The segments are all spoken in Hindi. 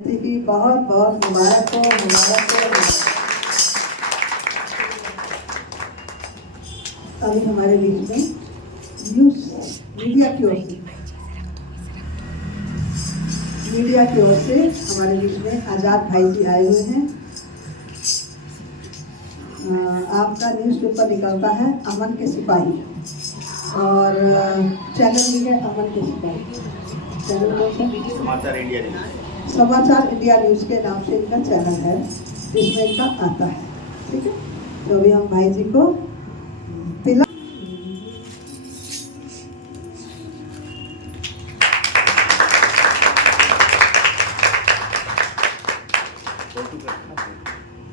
की बहुत बहुत मुबारक हो, मुबारक हो। अभी हमारे बीच में न्यूज़ मीडिया की ओर से हमारे बीच में आज़ाद भाई जी आए हुए हैं। आपका न्यूज़पेपर निकलता है अमन के सिपाही और चैनल भी है अमन के सिपाही। चैनल कौन सा? समाचार इंडिया न्यूज़ के नाम से इनका चैनल है, जिसमें इनका आता है। ठीक है, तो अभी हम भाई जी को तिलक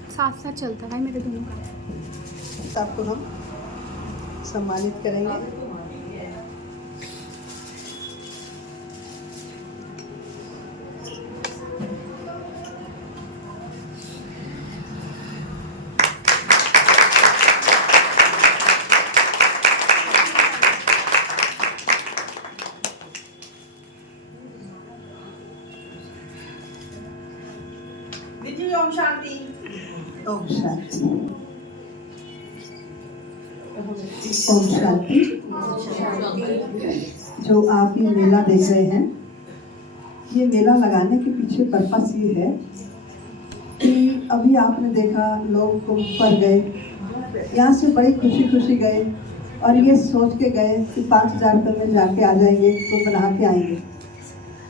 साथ साथ चलता है मेरे दोनों का। आपको हम सम्मानित करेंगे। ओम शांति। ओम शांति। ओम शांति। जो आप ये मेला देख रहे हैं, ये मेला लगाने के पीछे पर्पस ये है कि अभी आपने देखा लोग कुंभ पर गए, यहाँ से बड़ी खुशी खुशी गए और ये सोच के गए कि 5,000 रुपये में जाके आ जाएंगे, कुंभ नहा के आएंगे।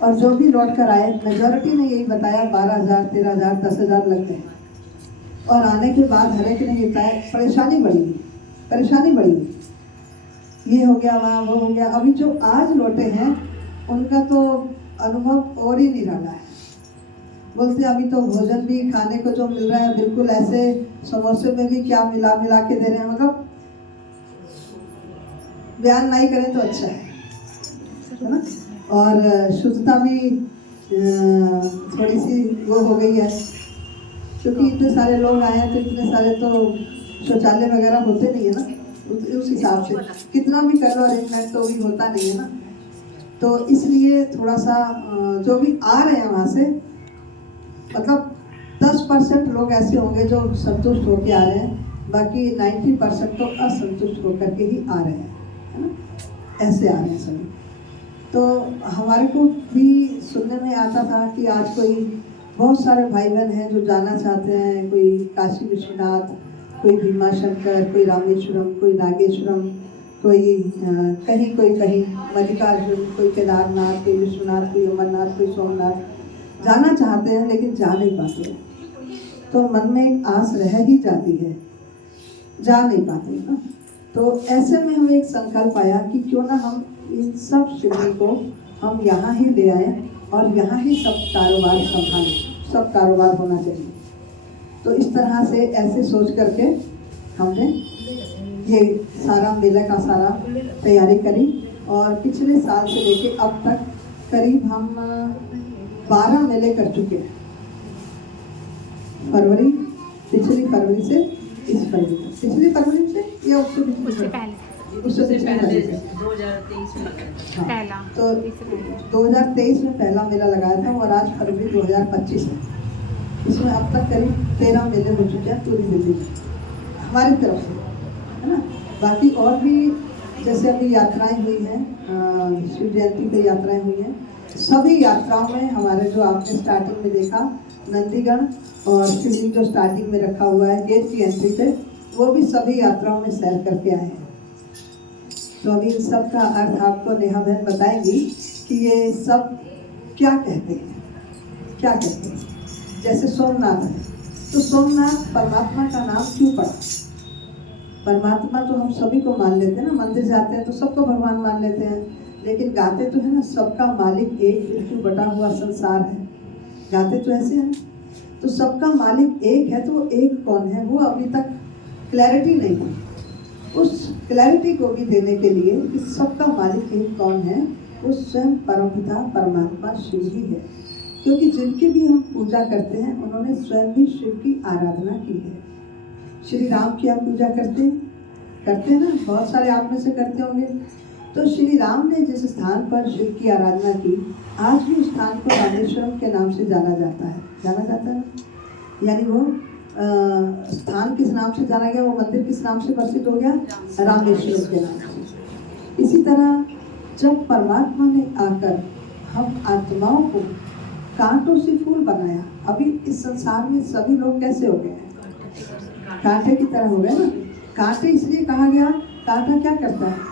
और जो भी लौट कर आए, मेजॉरिटी ने यही बताया 12,000, 13,000, 10,000 लग गए। और आने के बाद हर एक ने बताया परेशानी बढ़ी, ये हो गया, वहाँ वो हो गया। अभी जो आज लौटे हैं उनका तो अनुभव और ही निराला है। बोलते अभी तो भोजन भी खाने को जो मिल रहा है बिल्कुल ऐसे समोसे में भी क्या मिला के दे रहे हैं, मतलब बयान नहीं करें तो अच्छा है ना। और शुद्धता भी थोड़ी सी वो हो गई है, क्योंकि इतने सारे लोग आए हैं तो इतने सारे तो शौचालय वगैरह होते नहीं है ना। उस हिसाब से कितना भी कर लो अरेंजमेंट तो भी होता नहीं है ना। तो इसलिए थोड़ा सा जो भी आ रहे हैं वहाँ से, मतलब 10% लोग ऐसे होंगे जो संतुष्ट होकर आ रहे हैं, बाकी 90% तो असंतुष्ट होकर के ही आ रहे हैं, है ना। ऐसे आ रहे हैं सभी। तो हमारे को भी सुनने में आता था कि आज कोई बहुत सारे भाई बहन हैं जो जाना चाहते हैं, कोई काशी विश्वनाथ, कोई भीमा शंकर, कोई रामेश्वरम, कोई नागेश्वरम, कोई कहीं मल्लिकार्जुन, कोई केदारनाथ, कोई विश्वनाथ, कोई अमरनाथ, कोई सोमनाथ जाना चाहते हैं लेकिन जा नहीं पाते। तो मन में एक आस रह ही जाती है, जा नहीं पाते ना। तो ऐसे में हमें एक संकल्प आया कि क्यों ना हम इन सब शिविर को हम यहाँ ही ले आए और यहाँ ही सब कारोबार संभालें, सब कारोबार होना चाहिए। तो इस तरह से ऐसे सोच करके हमने ये सारा मेला का सारा तैयारी करी। और पिछले साल से लेके अब तक करीब हम 12 मेले कर चुके हैं। पिछली फरवरी से इस फरवरी, पिछली फरवरी से या उससे पहले 2023 में पहला, तो 2023 में पहला मेला लगाया था और आज फरवरी 2025 में। इसमें अब तक करीब 13 मेले हो चुके हैं पूरी दिल्ली में हमारी तरफ से, है ना। बाकी और भी जैसे अभी यात्राएं हुई हैं, शिव जयंती पर यात्राएं हुई हैं, सभी यात्राओं में हमारे जो आपने स्टार्टिंग में देखा नंदीगण और शिवलिंग जो स्टार्टिंग में रखा हुआ है गेट की एंट्री पे, वो भी सभी यात्राओं में सैर करके आए हैं। तो अभी इन सब का अर्थ आपको नेहा बहन बताएंगी कि ये सब क्या कहते हैं। जैसे सोमनाथ है, तो सोमनाथ परमात्मा का नाम क्यों पड़ा? परमात्मा तो हम सभी को मान लेते हैं ना, मंदिर जाते हैं तो सबको भगवान मान लेते हैं, लेकिन गाते तो है ना सबका मालिक एक, पृथ्वी बटा हुआ संसार है, गाते तो ऐसे हैं। तो सबका मालिक एक है, तो वो एक कौन है, वो अभी तक क्लैरिटी नहीं थी। उस क्लैरिटी को भी देने के लिए कि सबका मालिक एक कौन है, वो स्वयं परमपिता परमात्मा शिव ही है। क्योंकि जिनकी भी हम पूजा करते हैं उन्होंने स्वयं भी शिव की आराधना की है। श्री राम की आप पूजा करते हैं ना, बहुत सारे आप में से करते होंगे। तो श्री राम ने जिस स्थान पर शिव की आराधना की, आज भी उस स्थान को रामेश्वरम के नाम से जाना जाता है। जाना जाता है ना, यानी वो स्थान किस नाम से जाना गया, वो मंदिर किस नाम से प्रसिद्ध हो गया, रामेश्वरम के नाम से। इसी तरह जब परमात्मा ने आकर हम आत्माओं को कांटों से फूल बनाया, अभी इस संसार में सभी लोग कैसे हो गए हैं, कांटे की तरह हो गए ना। कांटे इसलिए कहा गया, कांटा क्या करता है,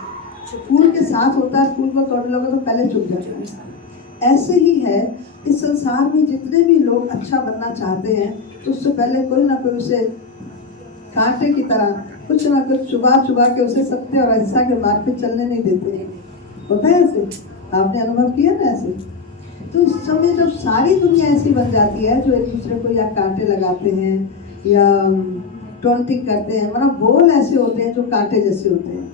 फूल के साथ होता है, फूल को तोड़ लोगे तो पहले चुभ जाता है। ऐसे ही है इस संसार में जितने भी लोग अच्छा बनना चाहते हैं, तो उससे पहले कोई ना कोई उसे कांटे की तरह कुछ ना कुछ चुबा चुबा के उसे सत्य और अहिंसा के मार्ग पे चलने नहीं देते हैं। होता है ऐसे, आपने अनुभव किया ना ऐसे। तो इस समय जब सारी दुनिया ऐसी बन जाती है, जो एक दूसरे को या कांटे लगाते हैं या टॉन्टिंग करते हैं, मतलब बोल ऐसे होते हैं जो कांटे जैसे होते हैं,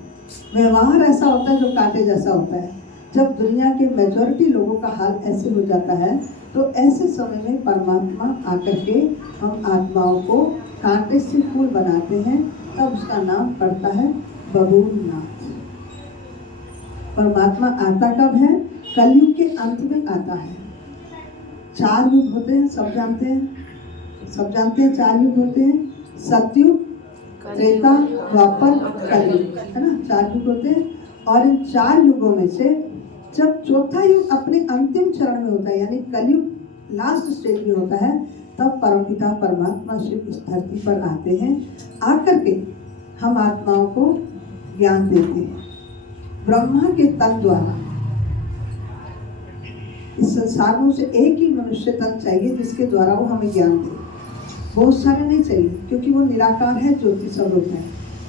व्यवहार ऐसा होता है जो कांटे जैसा होता है। जब दुनिया के मेजॉरिटी लोगों का हाल ऐसे हो जाता है, तो ऐसे समय में परमात्मा आकर के हम आत्माओं को कांटे से फूल बनाते हैं, तब उसका नाम पड़ता है बबूलनाथ। परमात्मा आता कब है, कलयुग के अंत में आता है। 4 युग होते हैं, सब जानते हैं, सब जानते हैं 4 युग होते हैं, सतयुग, त्रेता, द्वापर, कलयुग, है ना, 4 युग होते हैं। और इन 4 युगों में से जब चौथा युग अपने अंतिम चरण में होता है, यानी कलयुग लास्ट स्टेज में होता है, तब परमपिता परमात्मा शिव इस धरती पर आते हैं। आकर के हम आत्माओं को ज्ञान देते हैं ब्रह्मा के तन द्वारा। इस संसार में उसे एक ही मनुष्य तन चाहिए जिसके द्वारा वो हमें ज्ञान दे, बहुत सारे नहीं चाहिए, क्योंकि वो निराकार है, ज्योति स्वरूप है।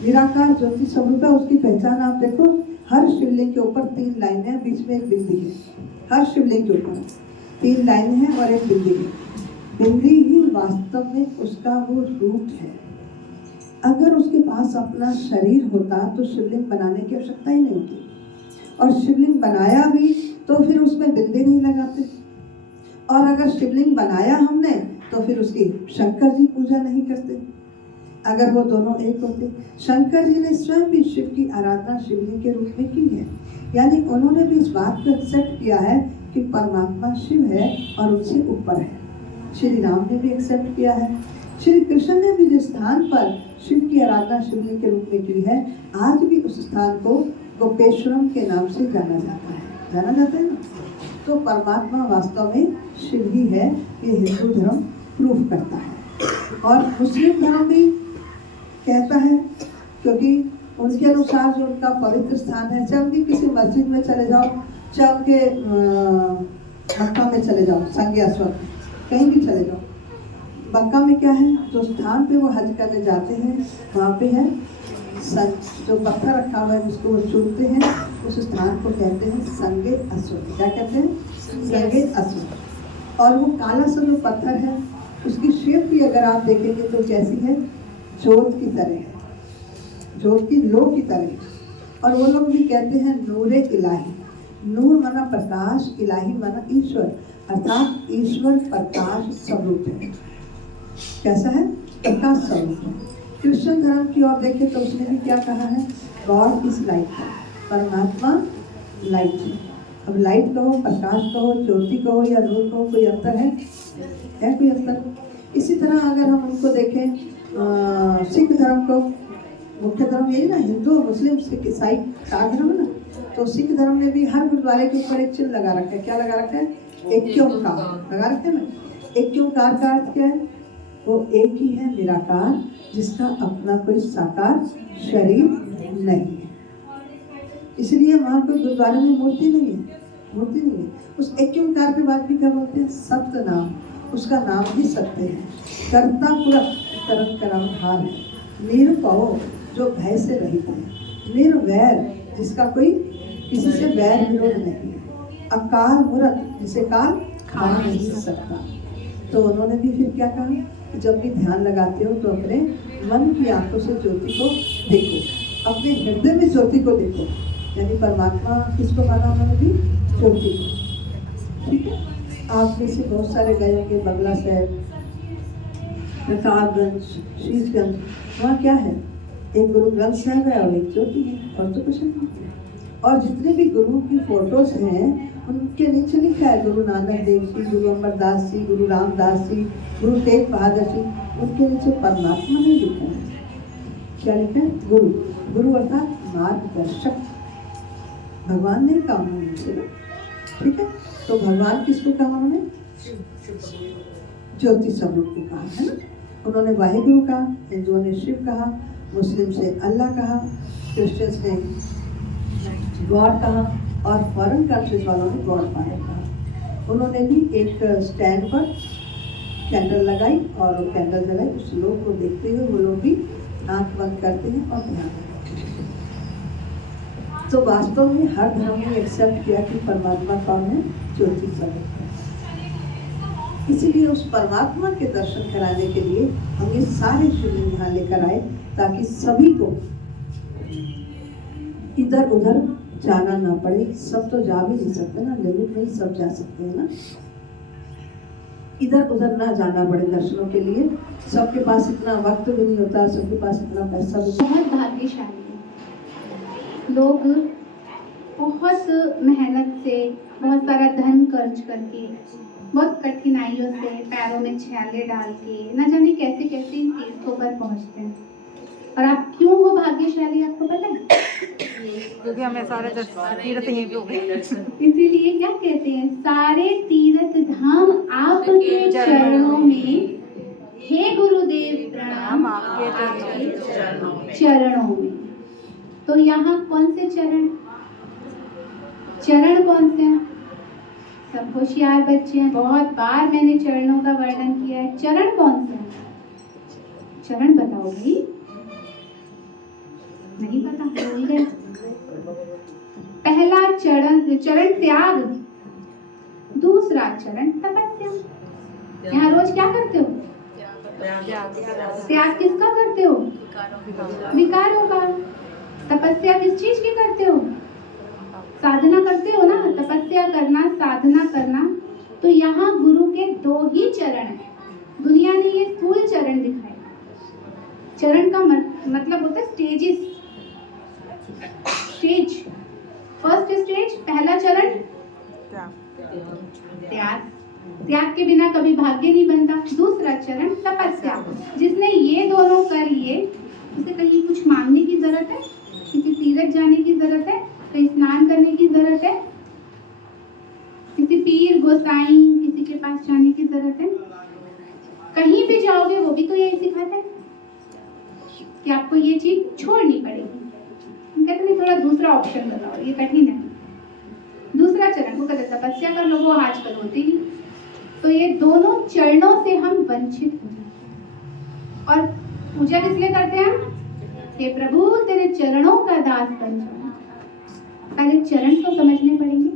निराकार ज्योति स्वरूप है, उसकी पहचान आप देखो, हर शिवलिंग के ऊपर 3 लाइनें हैं, बीच में एक बिंदी है। हर शिवलिंग के ऊपर 3 लाइनें हैं और एक बिंदी है। बिंदी ही वास्तव में उसका वो रूप है। अगर उसके पास अपना शरीर होता तो शिवलिंग बनाने की आवश्यकता ही नहीं होती, और शिवलिंग बनाया भी तो फिर उसमें बिंदी नहीं लगाते, और अगर शिवलिंग बनाया हमने तो फिर उसकी शंकर जी पूजा नहीं करते। अगर वो दोनों एक होते, शंकर जी ने स्वयं भी शिव की आराधना शिवलिंग के रूप में की है, यानी उन्होंने भी इस बात को एक्सेप्ट किया है कि परमात्मा शिव है और उनसे ऊपर है। श्री राम ने भी एक्सेप्ट किया है। श्री कृष्ण ने भी जिस स्थान पर शिव की आराधना शिवलिंग के रूप में की है, आज भी उस स्थान को गोपेश्वरम के नाम से जाना जाता है। जाना जाता है ना। तो परमात्मा वास्तव में शिव ही है, ये हिंदू धर्म प्रूफ करता है। और मुस्लिम धर्म भी कहता है, क्योंकि उनके अनुसार जो उनका पवित्र स्थान है, चाहे उनकी किसी मस्जिद में चले जाओ, चाहे उनके मक्का में चले जाओ, संग अस्वद कहीं भी चले जाओ, मक्का में क्या है, जो स्थान पे वो हज करने जाते हैं वहाँ पे है जो पत्थर रखा हुआ है जिसको वो चूमते हैं, उस स्थान को कहते हैं संगे अस्वद। क्या कहते हैं? संगे अस्वद। और वो काला सा जो पत्थर है, उसकी शेप भी अगर आप देखेंगे तो कैसी है, जोत की तरह है, जोत की लो की तरह। और वो लोग भी कहते हैं नूरे इलाही। नूर माना प्रकाश, इलाही माना ईश्वर, अर्थात ईश्वर प्रकाश स्वरूप है। कैसा है? प्रकाश स्वरूप है। कृष्ण धर्म की ओर देखें तो उसने भी क्या कहा है, गॉड इज लाइट, परमात्मा लाइट है। अब लाइट कहो, प्रकाश कहो, ज्योति कहो या नूर कहो, कोई अंतर है कोई अंतर? इसी तरह अगर हम उनको देखें, सिख धर्म को, मुख्य धर्म यही ना, हिंदू मुस्लिम सिख ईसाई 4 धर्म ना, तो सिख धर्म में भी हर गुरुद्वारे के ऊपर एक चिन्ह लगा रखा है। क्या लगा रखा है? एक ओंकार लगा रखे ना। एक ओंकार का अर्थ क्या है? वो एक ही है, निराकार, जिसका अपना कोई साकार शरीर नहीं है। इसलिए वहाँ कोई गुरुद्वारे में मूर्ति नहीं है, मूर्ति नहीं है। उस एक ओंकार के बाद भी क्या बोलते हैं? सत्य नाम, उसका नाम ही सत्य है। कर्ता पुरख तरन करम हाल है, निरपौ जो भय से रहित है, निर्वैर जिसका कोई किसी से वैर विरोध नहीं है, अकाल मूर्त जिसे काल खा नहीं सकता। तो उन्होंने भी फिर क्या कहा कि जब भी ध्यान लगाते हो तो अपने मन की आंखों से ज्योति को देखो, अपने हृदय में ज्योति को देखो, यानी परमात्मा किसको माना उन्होंने भी? ज्योति को। ठीक है। आप में से बहुत सारे गए होंगे बंगला साहब, रकाबगंज, शीशगंज, वहाँ क्या है? एक गुरु ग्रंथ साहब है और एक ज्योति है, और तो कुछ नहीं। और जितने भी गुरु की फोटोज हैं उनके नीचे लिखा है गुरु नानक देव जी, गुरु अमरदास जी, गुरु रामदास जी, गुरु तेग बहादुर जी, उनके नीचे परमात्मा नहीं लिखा है। क्या लिखा है? गुरु। गुरु अर्थात मार्गदर्शक। भगवान ने कहा उन्होंने ना, ठीक है। तो भगवान किसको कहा उन्होंने? ज्योति स्वरूप को कहा है ना। उन्होंने वाहेगुरु कहा, हिंदुओं ने शिव कहा, मुस्लिम से अल्लाह कहा, क्रिश्चियंस ने गॉड कहा और फॉरेन कंट्रीज वालों ने गॉड फादर कहा। उन्होंने भी एक स्टैंड पर कैंडल लगाई और वो कैंडल जलाई, उस लोग को देखते हुए वो लोग भी आंख बंद करते हैं और ध्यान करते हैं। तो वास्तव में हर धर्म ने एक्सेप्ट किया कि परमात्मा कौन है? ज्योति स्वरूप है। इसीलिए उस परमात्मा के दर्शन कराने के लिए हम ये सारे शिवलिंग यहाँ लेकर आए, ताकि सभी को इधर उधर जाना ना पड़े। सब तो जा भी नहीं सकते ना, लिमिट में ही सब जा सकते हैं ना। इधर उधर ना जाना पड़े दर्शनों के लिए। सबके पास इतना वक्त भी नहीं होता, सबके पास इतना पैसा भी। बहुत भाग्यशाली है लोग, बहुत मेहनत से, बहुत सारा धन खर्च करके, बहुत कठिनाइयों से, पैरों में छाले डाल के, न जाने कैसे कैसे इन तीर्थों पर पहुंचते हैं। और आप क्यों हो भाग्यशाली, आपको पता है? क्योंकि हमें सारे तीर्थ यहीं पे हो गए। इसीलिए क्या कहते हैं, सारे तीर्थ धाम आपके चरणों में, हे गुरुदेव प्रणाम आपके चरणों में। तो यहाँ कौन से चरण कौन से हैं? सब होशियार बच्चे हैं, बहुत बार मैंने चरणों का वर्णन किया है। चरण कौन से हैं? चरण बताओ भाई, नहीं पता, भूल गए। पहला चरण त्याग, दूसरा चरण तपस्या। यहाँ रोज क्या करते हो? त्याग किसका करते हो? विकारों का। तपस्या किस चीज की करते हो? साधना करते हो ना। तपस्या करना, साधना करना। तो यहाँ गुरु के दो ही चरण हैं। दुनिया ने ये स्थूल चरण दिखाए। चरण का मतलब होता है स्टेजेस। स्टेज, फर्स्ट स्टेज, पहला चरण त्याग के बिना कभी भाग्य नहीं बनता। दूसरा चरण तपस्या। जिसने ये दोनों कर लिए, उसे कहीं कुछ मांगने की जरूरत है? किसी तीर्थ जाने की जरूरत है? कहीं स्नान करने की जरूरत है? किसी पीर गोसाई किसी के पास जाने की जरूरत है? कहीं भी जाओगे वो भी तो यही सिखाता है कि आपको ये चीज छोड़नी पड़ेगी। हम कहते हैं थोड़ा दूसरा ऑप्शन बताओ, ये कठिन है। दूसरा चरण वो कहते तपस्या कर लो, वो आजकल होती नहीं। तो ये दोनों चरणों से हम वंचित हो जाते हैं। और पूजा किस लिए करते हैं? हे प्रभु तेरे चरणों का दास बन जाओ। पहले चरण को समझने पड़ेंगे।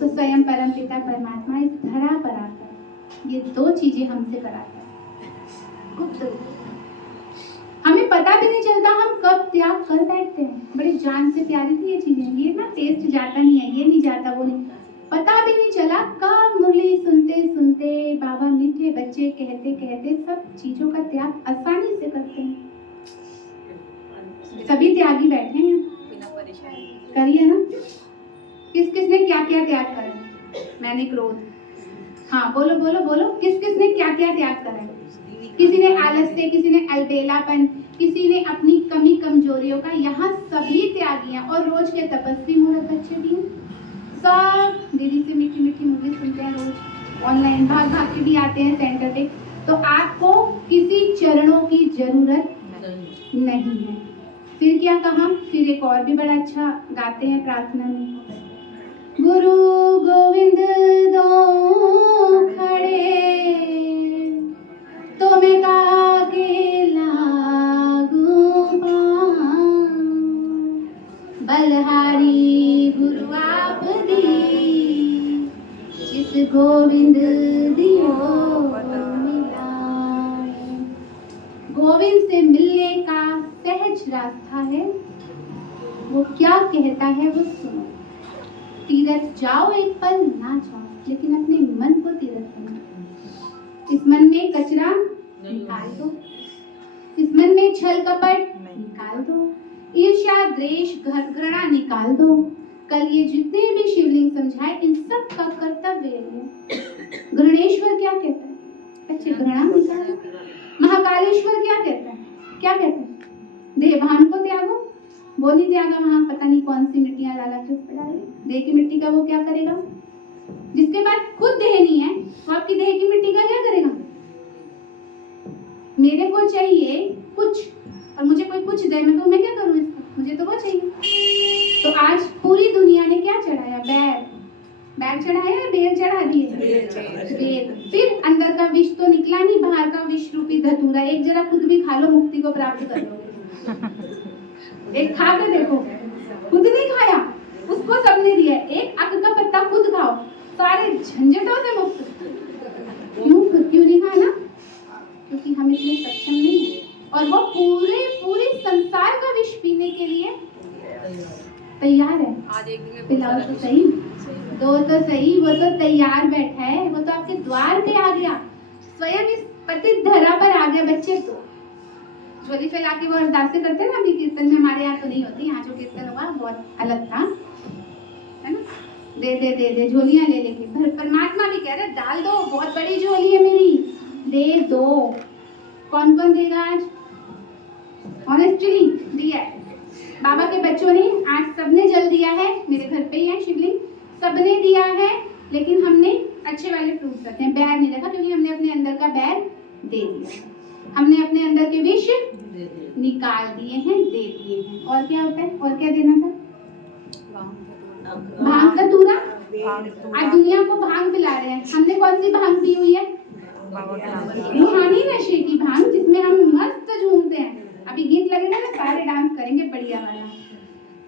तो स्वयं परम पिता परमात्मा इस धरा पर आकर ये दो चीजें हमसे कराता है। गुप्त हमें पता भी नहीं चलता हम कब त्याग कर बैठते हैं। बड़ी जान से प्यारी थी ये चीजें। ये ना टेस्ट जाता नहीं है, ये नहीं जाता, वो नहीं, पता भी नहीं चला कब मुरली सुनते सुनते, बाबा मीठे बच्चे कहते कहते सब चीजों का त्याग आसानी से करते हैं। सभी त्यागी बैठे हैं, करिए ना। किस किस ने क्या क्या त्याग करा? मैंने क्रोध, हाँ बोलो बोलो बोलो, किस किस ने क्या क्या त्याग करा? किसी ने आलस्य, किसी ने अलबेलापन, किसी ने अपनी कमी कमजोरियों का। यहाँ सभी त्यागी हैं और रोज के तपस्वी मूर्ख बच्चे भी हैं। सब दीदी से मीठी मीठी मुरली सुनते हैं, रोज ऑनलाइन भाग भाग के भी आते हैं सेंटर पे। तो आपको किसी चरणों की जरूरत नहीं है। फिर क्या कहा? फिर एक और भी बड़ा अच्छा गाते हैं प्रार्थना में, गुरु गोविंद दो खड़े तो मैं काके लागू पाऊं, बलहारी गुरु आप दी जिस गोविंद दियो मिलाए। गोविंद से मिलने का सहज रास्ता है, वो क्या कहता है वो सुनो। तीर्थ जाओ एक पल ना जाओ, लेकिन अपने मन को तीर्थ बनाओ। इस मन में कचरा निकाल दो, इस मन में छल कपट निकाल दो, ईर्ष्या द्वेष घृणा निकाल दो, कल ये जितने भी शिवलिंग समझाए इन सब का कर्तव्य है। गणेश्वर क्या कहता है? अच्छे घृणा निकालो। महाकालेश्वर क्या कहता है? क्या कहता है? देहभान को त्यागो। वो नहीं त्यागा, वहां पता नहीं कौन सी मिट्टियां लाला के ऊपर डाल दी। देह की मिट्टी का वो क्या करेगा? जिसके पास खुद देह नहीं है वो आपकी देह की मिट्टी का क्या करेगा? मेरे को चाहिए कुछ और मुझे कोई कुछ दे, मैं क्या करूं इसका? मुझे तो वो चाहिए। तो आज पूरी दुनिया ने क्या चढ़ाया? बैर चढ़ाया या बेर चढ़ा दिए? बेर। फिर अंदर का विष तो निकला नहीं, बाहर का विष रूपी धतूरा। एक जरा खुद भी खा लो, मुक्ति को प्राप्त कर लोगे। एक खा के देखो, खुद नहीं खाया, उसको सबने दिया। एक अक का पत्ता खुद खाओ, सारे झंझटों से मुक्त। क्यों नहीं खाना? क्योंकि हम इतने सक्षम नहीं हैं। और वो पूरे संसार का विष पीने के लिए तैयार है। आज एक दिन पिलाओ तो सही, दो तो सही, वो तो तैयार बैठा है, वो तो आपके द्वार पे आ गया, स्वयं इस पतित धरा पर आ गया। बच्चे तो झोली फैला के वो अरदासें करते हैं ना, अभी कीर्तन में हमारे यहाँ तो नहीं होती, यहाँ जो कीर्तन हुआ बहुत अलग था, है ना? दे दे दे दे झोलियां ले लेके। परमात्मा भी कह रहे डाल दो, बहुत बड़ी झोली है मेरी, दे दो। कौन कौन देगा आज? ऑनेस्टली दिया है बाबा के बच्चों ने। आज सबने जल दिया है, मेरे घर पे ही है शिवलिंग, सबने दिया है। लेकिन हमने अच्छे वाले फ्रूट्स रखे हैं, बैर नहीं रखा, क्योंकि हमने अपने अंदर का बैर दे दिया। हमने अपने अंदर के विष निकाल दिए हैं, दे दिए हैं। और क्या होता है? और क्या देना था? भांग का दूरा। आज दुनिया को भांग पिला रहे हैं, हमने कौन सी भांग पी हुई है? रूहानी नशे की भांग, जिसमें हम मस्त झूमते हैं। अभी गीत लगेगा ना, सारे डांस करेंगे बढ़िया वाला।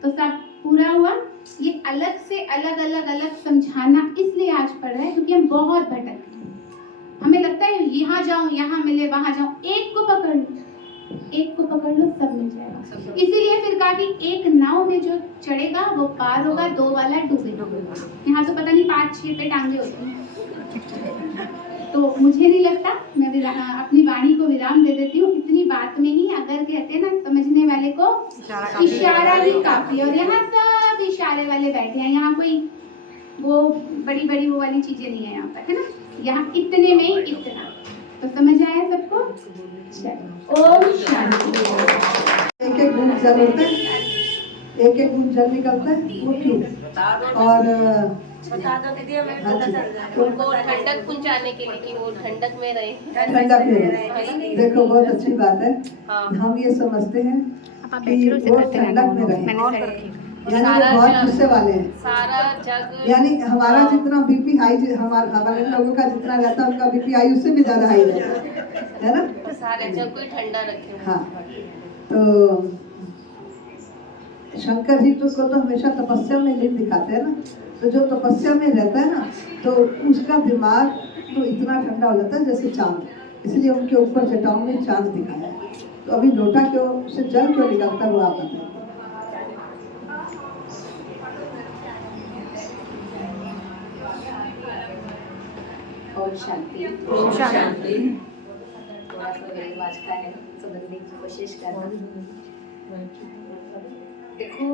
तो सब पूरा हुआ। ये अलग से अलग समझाना इसलिए आज पड़ रहा है क्योंकि हम बहुत भटकते हैं। हमें लगता है यहाँ जाऊं, यहाँ मिले, वहां जाऊं। एक को पकड़ लो, सब मिल जाएगा। इसीलिए फिर कहा कि एक नाव में जो चढ़ेगा वो पार होगा, दो वाला डूबेगा। यहाँ तो पता नहीं 5-6 पे टांगे होती हैं। तो मुझे नहीं लगता, मैं अपनी वाणी को विराम दे देती हूँ इतनी बात में ही। अगर कहते हैं ना, समझने वाले को इशारा ही काफी है। और यहाँ सब इशारे वाले बैठे हैं, यहाँ कोई वो बड़ी वो वाली चीजें नहीं है यहाँ पर, है ना? यहाँ इतने में ही इतना। तो समझ आया सबको? चलो, ओम शांति। एक बूंद जल होता है, एक बूंद जल निकलता है, वो क्यों? और बता दो दीदी, हमें पता चल जाए। उनको ठंडक पहुंचाने के लिए कि वो ठंडक में रहे। ठंडक में रहे। देखो बहुत अच्छी बात है। हम ये समझते हैं कि वो ठंडक में रहे, यानी वो बहुत गुस्से वाले हैं। सारा जग, यानी हमारा जितना बीपी हाई, हमारे लोगों का जितना रहता है, उनका बीपी हाई उससे भी ज्यादा हाई रहता है ना? सारे जग को ठंडा रखे। हाँ, तो शंकर जी को तो हमेशा तपस्या में लीन दिखाते हैं ना। तो जो तपस्या में रहता है ना, तो उसका दिमाग तो इतना ठंडा हो जाता है जैसे चांद। इसलिए उनके ऊपर जटाओं में चांद दिखाया है। तो अभी लोटा क्यों से जल क्यों निकलता है वो आप बताएं। ओम शांति। ओम शांति। थोड़ा सा रिवाज का है, समझने की कोशिश करना। देखो,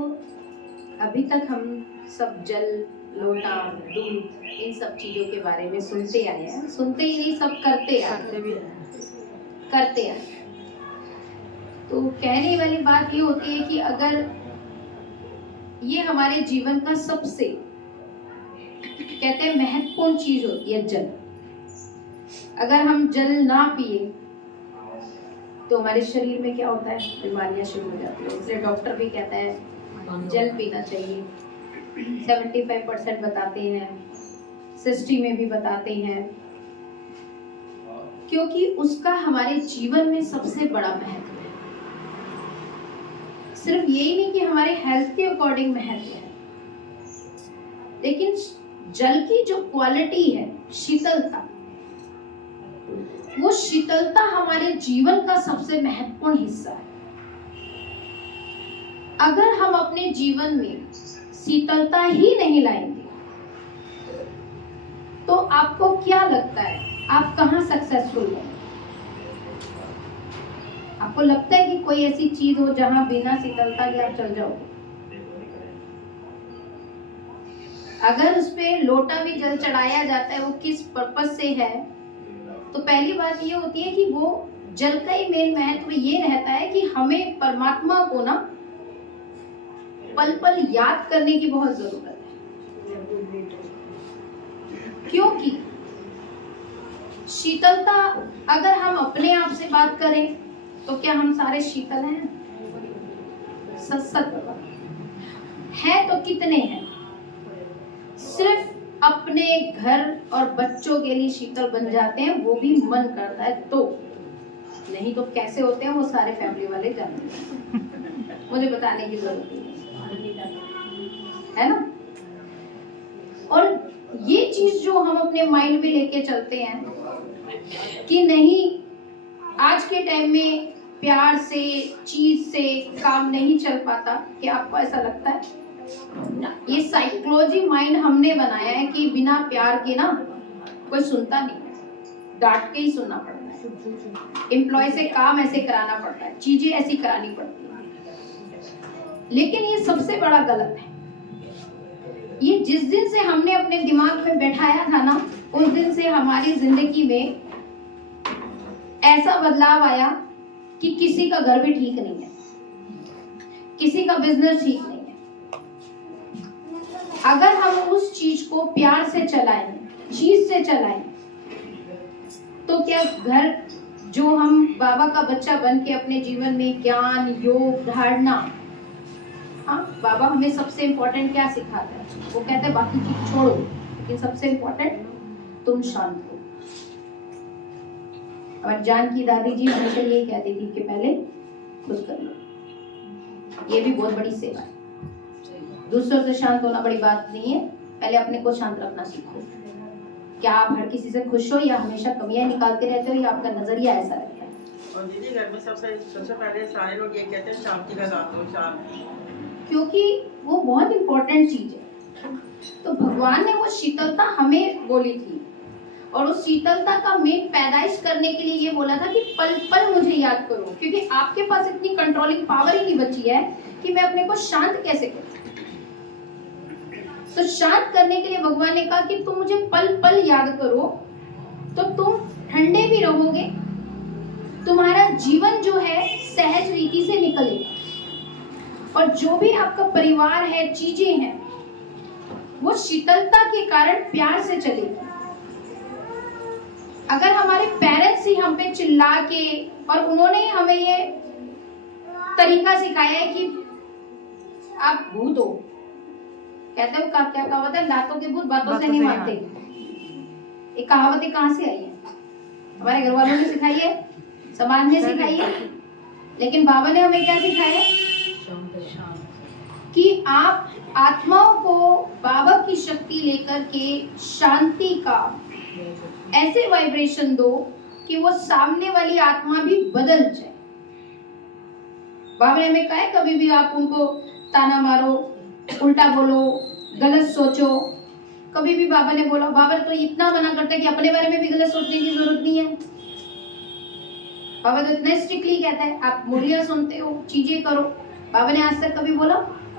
अभी तक हम सब जल, लोटा, दूध, इन सब चीजों के बारे में सुनते आए हैं। सुनते ही नहीं, सब करते आए। तो कहने वाली बात ये होती है कि अगर ये हमारे जीवन का सबसे, कहते हैं, महत्वपूर्ण चीज होती है जल। अगर हम जल ना पिए तो हमारे शरीर में क्या होता है? बीमारियां शुरू हो जाती है। इसलिए डॉक्टर भी कहता है जल पीना चाहिए। 75% बताते हैं, 60 में भी बताते हैं, क्योंकि उसका हमारे जीवन में सबसे बड़ा महत्व है। सिर्फ यही नहीं कि हमारे हेल्थ के अकॉर्डिंग महत्व है, लेकिन जल की जो क्वालिटी है, शीतलता, वो शीतलता हमारे जीवन का सबसे महत्वपूर्ण हिस्सा है। अगर हम अपने जीवन में शीतलता ही नहीं लाएंगे तो आपको क्या लगता है आप कहाँ सक्सेसफुल हो? आपको लगता है कि कोई ऐसी चीज हो जहां बिना शीतलता के आप चल जाओगे? अगर उस पे लोटा भी जल चढ़ाया जाता है, वो किस पर्पस से है, तो पहली बात ये होती है कि वो जल का ही मेन महत्व ये रहता है कि हमें परमात्मा को ना पल पल याद करने की बहुत जरूरत है। क्योंकि शीतलता, अगर हम अपने आप से बात करें तो क्या हम सारे शीतल हैं? सत है तो कितने हैं? सिर्फ अपने घर और बच्चों के लिए शीतल बन जाते हैं, वो भी मन करता है तो, नहीं तो कैसे होते हैं वो सारे फैमिली वाले जानते हैं, मुझे बताने की जरूरत नहीं है ना। और ये चीज जो हम अपने माइंड में लेके चलते हैं कि नहीं, आज के टाइम में प्यार से, चीज से काम नहीं चल पाता, क्या आपको ऐसा लगता है? ना, ये साइकोलॉजी माइंड हमने बनाया है कि बिना प्यार के ना कोई सुनता नहीं, डांट के ही सुनना पड़ता है, एम्प्लॉय से काम ऐसे कराना पड़ता है, चीजें ऐसी करानी पड़ती है। लेकिन ये सबसे बड़ा गलत है। ये जिस दिन से हमने अपने दिमाग में बैठाया था ना, उस दिन से हमारी जिंदगी में ऐसा बदलाव आया कि किसी का घर भी ठीक नहीं है, किसी का बिजनेस ठीक नहीं है। अगर हम उस चीज को प्यार से चलाएं, चीज से चलाएं, तो क्या घर जो हम बाबा का बच्चा बन के अपने जीवन में ज्ञान, योग, धारणा, हाँ, बाबा हमें सबसे इम्पोर्टेंट क्या सिखाता है? वो कहते हैं बाकी चीज छोड़ो, लेकिन सबसे इम्पोर्टेंट तुम शांत हो। और जान की दादी जी हमेशा ये कहती थी कि पहले खुद कर लो। ये भी बहुत बड़ी सेवा है। दूसरों से शांत होना बड़ी बात नहीं है, पहले अपने को शांत रखना सीखो। क्या आप हर किसी से खुश हो या हमेशा कमियां निकालते रहते हो, या आपका नजरिया ऐसा रहता है? और दीदी घर में सबसे पहले सारे लोग ये कहते हैं शांति का साथ हो, शांति, क्योंकि वो बहुत इंपॉर्टेंट चीज है। तो भगवान ने वो शीतलता हमें बोली थी, और उस शीतलता का मेन पैदाइश करने के लिए ये बोला था कि पल पल मुझे याद करो, क्योंकि आपके पास इतनी कंट्रोलिंग पावर ही नहीं बची है कि मैं अपने को शांत कैसे करूं। तो शांत करने के लिए भगवान ने कहा कि तुम मुझे पल पल याद करो, तो तुम ठंडे भी रहोगे, तुम्हारा जीवन जो है सहज रीति से निकलेगा, और जो भी आपका परिवार है, चीजें हैं, वो शीतलता के कारण प्यार से चलेगी। अगर हमारे पेरेंट्स ही हम पे चिल्ला के, और उन्होंने ही हमें ये तरीका सिखाया है कि आप भूत हो, कहते हो क्या कहावत है, लातों के भूत बातों से नहीं मारते। ये कहावतें कहाँ से आई है? हमारे घर वालों ने सिखाई है, समाज ने सिखाई है, लेकिन बाबा ने हमें क्या सिखाया है? कि आप आत्माओं को बाबा की शक्ति लेकर के शांति का ऐसे वाइब्रेशन दो कि वो सामने वाली आत्मा भी बदल जाए। बाबा ने हमें कहा है कभी भी आप उनको ताना मारो, उल्टा बोलो, गलत सोचो, कभी भी बाबा ने बोला, बाबा तो इतना मना करते हैं कि अपने बारे में भी गलत सोचने की जरूरत नहीं है। बाबा तो इतना स्ट्रिक्टली कहता है, आप मुरलियां सुनते हो, चीजें करो। बाबा ने आज तक कभी बोला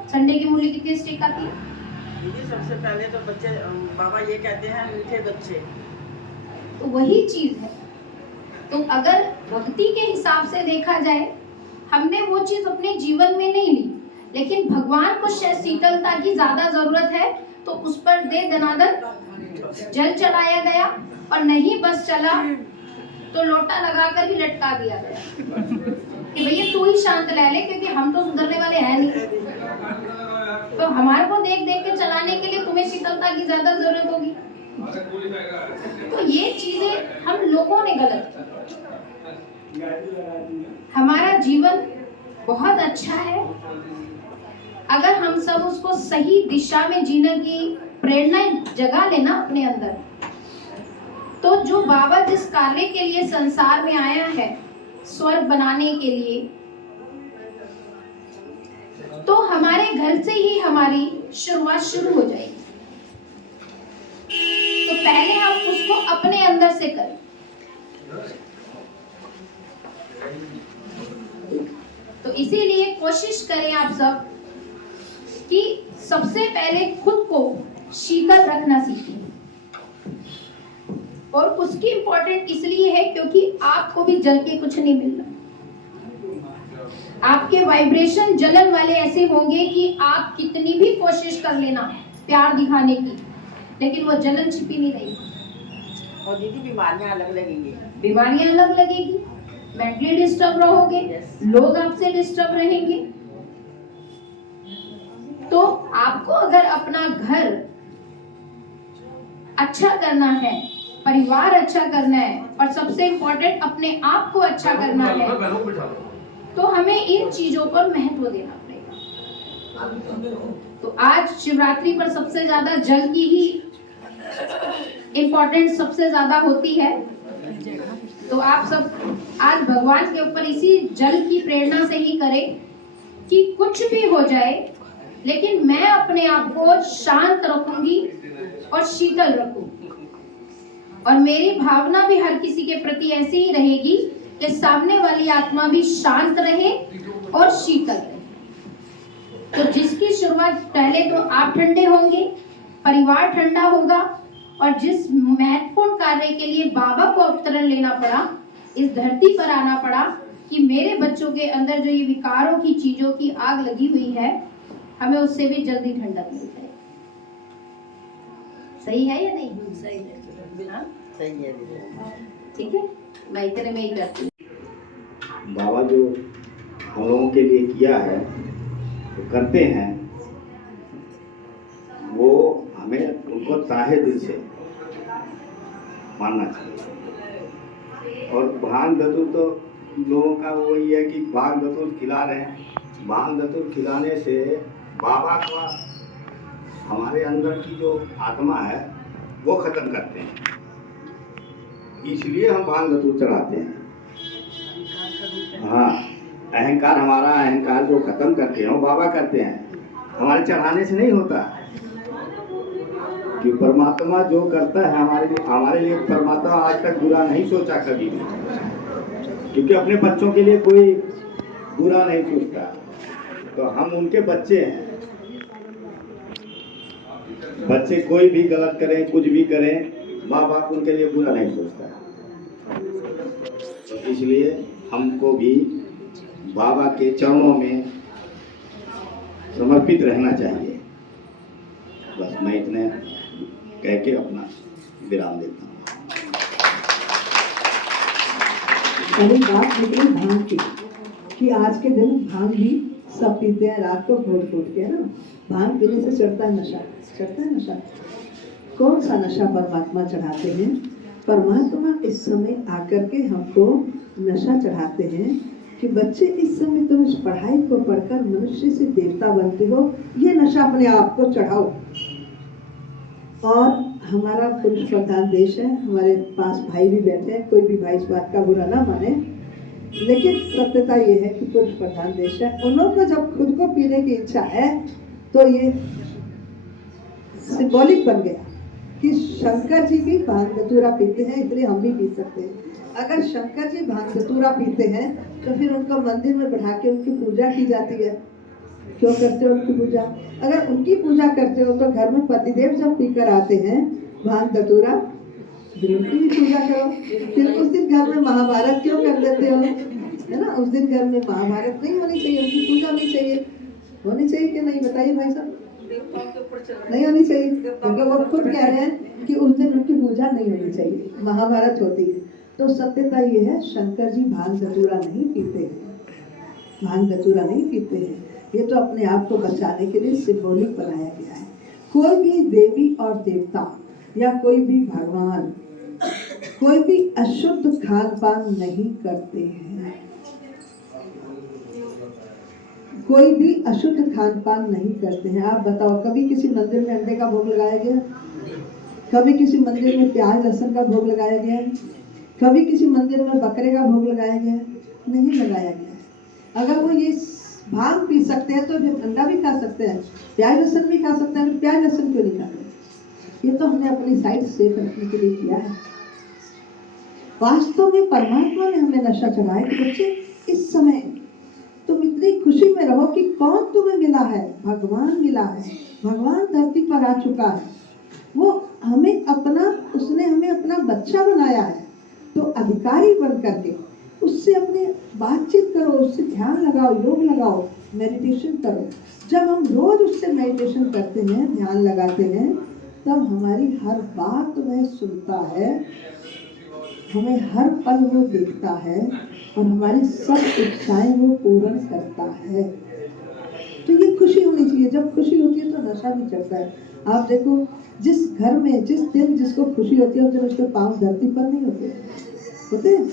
संडे की मुरली कितनी स्ट्रिक्ट आती है? दीदी सबसे पहले तो बच्चे, बाबा ये कहते हैं मीठे बच्चे, तो वही चीज है। तो अगर भक्ति के हिसाब से देखा जाए, हमने वो चीज अपने जीवन में नहीं ली, लेकिन भगवान को शीतलता की ज्यादा जरूरत है, तो उस पर दे दनादन जल चढ़ाया गया, और नहीं बस चला तो लोटा लगाकर ही लटका दिया गया कि भैया तू ही शांत रह ले, क्योंकि हम तो सुधरने वाले हैं नहीं। तो हमारे को देख देख के चलाने के लिए तुम्हें शीतलता की ज्यादा जरूरत होगी। तो ये चीजें हम लोगों ने गलत की। हमारा जीवन बहुत अच्छा है, अगर हम सब उसको सही दिशा में जीने की प्रेरणा जगा लेना अपने अंदर, तो जो बाबा जिस कार्य के लिए संसार में आया है, स्वर्ग बनाने के लिए, तो हमारे घर से ही हमारी शुरुआत शुरू हो जाएगी। तो पहले हम उसको अपने अंदर से करें। तो इसीलिए कोशिश करें आप सब कि सबसे पहले खुद को शीतल रखना सीखें। और उसकी इम्पोर्टेंट इसलिए है क्योंकि आपको भी जल के कुछ नहीं मिल रहा। आपके वाइब्रेशन जलन वाले ऐसे होंगे कि आप कितनी भी कोशिश कर लेना प्यार दिखाने की, लेकिन वो जलन छिपी नहीं रहेगी। और दीदी बीमारियां अलग लगेंगी, बीमारियां अलग लगेगी, मेंटली डिस्टर्ब रहोगे, लोग आपसे डिस्टर्ब रहेंगे। तो आपको अगर अपना घर अच्छा करना है, परिवार अच्छा करना है, और सबसे इम्पोर्टेंट अपने आप को अच्छा करना है, तो हमें इन चीजों पर महत्व देना पड़ेगा। तो आज शिवरात्रि पर सबसे ज्यादा जल की ही इम्पोर्टेंस सबसे ज्यादा होती है। तो आप सब आज भगवान के ऊपर इसी जल की प्रेरणा से ही करें कि कुछ भी हो जाए, लेकिन मैं अपने आप को शांत रखूंगी और शीतल रखूंगी। और मेरी भावना भी हर किसी के प्रति ऐसी ही रहेगी कि सामने वाली आत्मा भी शांत रहे और शीतल रहे। तो जिसकी शुरुआत पहले तो आप ठंडे होंगे, परिवार ठंडा होगा, और जिस महत्वपूर्ण कार्य के लिए बाबा को अवतरण लेना पड़ा, इस धरती पर आना पड़ा कि मेरे बच्चों के अंदर जो ये विकारों की चीजों की आग लगी हुई है, हमें उससे भी जल्दी ठंडक मिल जाए। सही है या नहीं? सही है, सही है दीदी। ठीक है, मैं इतने में ही करती हूँ। बाबा जो हम लोगों के लिए किया है, तो करते हैं, वो हमें उनको ताहे दिल से मानना चाहिए। और भांग धतूर तो लोगों का वही है कि भांग धतूर खिला रहे हैं। भांग धतूर खिलाने से बाबा का हमारे अंदर की जो आत्मा है वो खत्म करते हैं, इसलिए हम भांग धतूर चढ़ाते हैं। हाँ, अहंकार, हमारा अहंकार जो खत्म करते हैं वो बाबा करते हैं, हमारे चढ़ाने से नहीं होता। कि परमात्मा जो करता है हमारे लिए परमात्मा आज तक बुरा नहीं सोचा कभी भी, क्योंकि अपने बच्चों के लिए कोई बुरा नहीं सोचता। तो हम उनके बच्चे हैं। बच्चे कोई भी गलत करें, कुछ भी करें, माँ बाप उनके लिए बुरा नहीं सोचता। तो इसलिए हमको भी बाबा के चरणों में समर्पित रहना चाहिए। बस मैं इतने कह के अपना विराम देता हूँ। अरे बात निकली भांग की कि आज के दिन भांग भी सब पीते हैं, रात को घोट घोट के ना। भांग पीने से चढ़ता है नशा, चढ़ता है नशा। कौन सा नशा परमात्मा चढ़ाते हैं? परमात्मा इस समय आकर के हमको नशा चढ़ाते हैं कि बच्चे इस समय तुम इस पढ़ाई को पढ़कर मनुष्य से देवता बनते हो, ये नशा अपने आप को चढ़ाओ। और हमारा पुरुष प्रधान देश है, हमारे पास भाई भी बैठे हैं, कोई भी भाई इस बात का बुरा ना माने, लेकिन सत्यता ये है कि पुरुष प्रधान देश है। उन लोगों को जब खुद को पीने की इच्छा है तो ये सिंबॉलिक बन गया कि शंकर जी भी भांग धतूरा पीते हैं, इसलिए हम भी पी सकते हैं। अगर शंकर जी भांग धतूरा पीते हैं तो फिर उनको मंदिर में बैठा के उनकी पूजा की जाती है। क्यों करते हो उनकी पूजा? अगर उनकी पूजा करते हो तो घर में पतिदेव जब पीकर आते हैं भांग धतूरा, फिर उनकी भी पूजा करो। फिर उस दिन घर में महाभारत क्यों कर देते हो? है ना, उस दिन घर में महाभारत नहीं होनी चाहिए, उनकी पूजा होनी चाहिए। होनी चाहिए कि नहीं, बताइए भाई साहब? नहीं होनी चाहिए, क्योंकि वो खुद कह रहे हैं कि उस दिन उनकी पूजा नहीं होनी चाहिए, महाभारत होती है। तो सत्यता ये है, शंकर जी भांग धतूरा नहीं पीते हैं, भांग धतूरा नहीं पीते हैं। ये तो अपने आप को बचाने के लिए सिंबॉलिक बनाया गया है। कोई भी देवी और देवता या कोई भी भगवान कोई भी अशुद्ध खान पान नहीं करते हैं, कोई भी अशुद्ध खान पान नहीं करते हैं। आप बताओ, कभी किसी मंदिर में अंडे का भोग लगाया गया? कभी किसी मंदिर में प्याज लहसुन का भोग लगाया गया? कभी किसी मंदिर में बकरे का भोग लगाया गया? नहीं लगाया गया। अगर वो ये भांग पी सकते हैं तो फिर अंडा भी खा सकते हैं, प्याज लहसुन भी खा सकते हैं, फिर प्याज लहसुन क्यों नहीं खाते? ये तो हमने अपनी साइड सेफ रखने के लिए किया है। वास्तव में परमात्मा ने हमें नशा चढ़ाया कि बच्चे इस समय तुम इतनी खुशी में रहो कि कौन तुम्हें मिला है? भगवान मिला है, भगवान धरती पर आ चुका है। वो हमें अपना, उसने हमें अपना बच्चा बनाया है, तो अधिकारी बन करके उससे अपने बातचीत करो, उससे ध्यान लगाओ, योग लगाओ, मेडिटेशन करो। जब हम रोज उससे मेडिटेशन करते हैं, ध्यान लगाते हैं, तब हमारी हर बात वह सुनता है, हमें हर पल वो देखता है और हमारी सब इच्छाएं वो पूर्ण करता है। तो ये खुशी होनी चाहिए। जब खुशी होती है तो नशा भी चढ़ता है। आप देखो, जिस घर में जिस दिन जिसको खुशी होती है उस दिन उसके पाँव धरती पर नहीं होते हैं।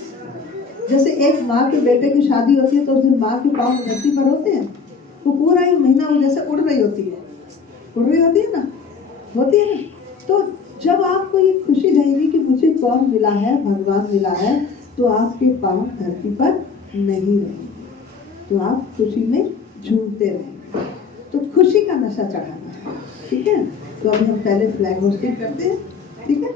जैसे एक माँ के बेटे की शादी होती है तो उस दिन माँ के पाँव धरती पर होते हैं। वो पूरा ही महीना वो जैसे उड़ रही होती है ना, होती है ना। तो जब आपको ये खुशी रहेगी कि मुझे कौन मिला है, भगवान मिला है, तो आपके पाँव धरती पर नहीं रहेंगे, तो आप खुशी में झूमते रहेंगे। तो खुशी का नशा चढ़ाना है, ठीक है। तो अभी हम पहले फ्लैग होस्टिंग करते हैं, ठीक है।